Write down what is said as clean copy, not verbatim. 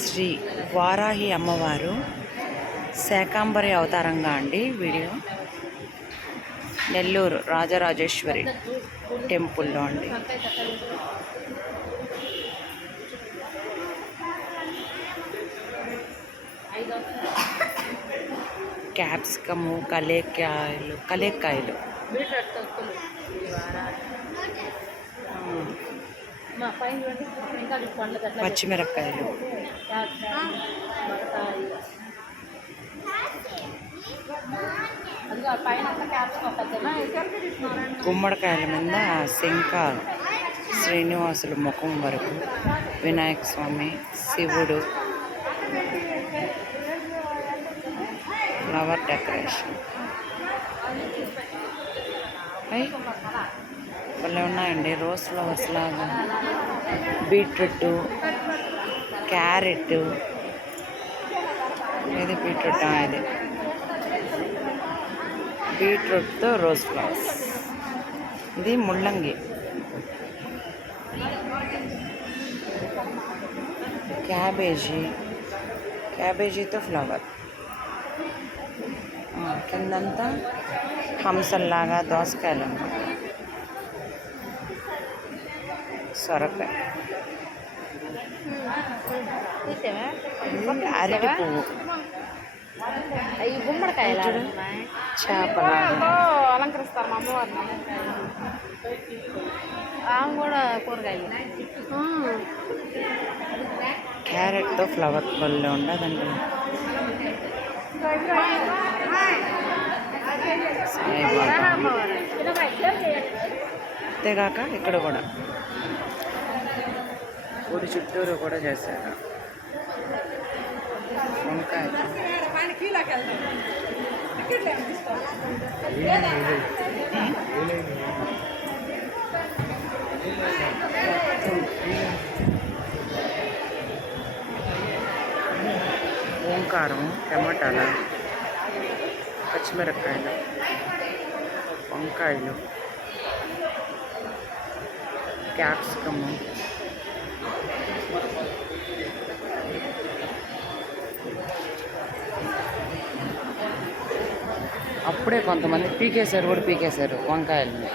శ్రీ వారాహి అమ్మవారు శాకాంబరి అవతారంగా అండి వీడియో. నెల్లూరు రాజరాజేశ్వరి టెంపుల్లో అండి. క్యాప్సికము, కలేకాయలు పచ్చిమిరపకాయలు, గుమ్మడికాయల మీద శంఖ శ్రీనివాసులు ముఖం వరకు, వినాయక స్వామి, శివుడు, ఫ్లవర్ డెకరేషన్ భలే ఉన్నాయండి. రోజ్ ఫ్లవర్స్ లాగా, బీట్రూట్, క్యారెట్, ఇది బీట్రూట్, ఇది బీట్రూట్తో రోజ్ ఫ్లవర్స్, ఇది ముల్లంగి, క్యాబేజీతో ఫ్లవర్, కిందంతా హంసల్లాగా దోసకాయలు, సొరకాయ, అరటి పువ్వు, గుమ్మడికాయలు, చేపలాగా అలంకరిస్తారు మా అమ్మవారిని. ఆమె కూడా కూరగాయలు, క్యారెట్తో ఫ్లవర్ బొల్లో ఉండదండి. అంతేగాక ఇక్కడ కూడా గుడి చుట్టూరు కూడా చేశారు. వంకాయ, ఓంకారం, టమాటాలు, పచ్చిమిరపకాయలు, వంకాయలు, క్యాప్సికము, అప్పుడే కొంతమంది పీకేశారు వంకాయలని.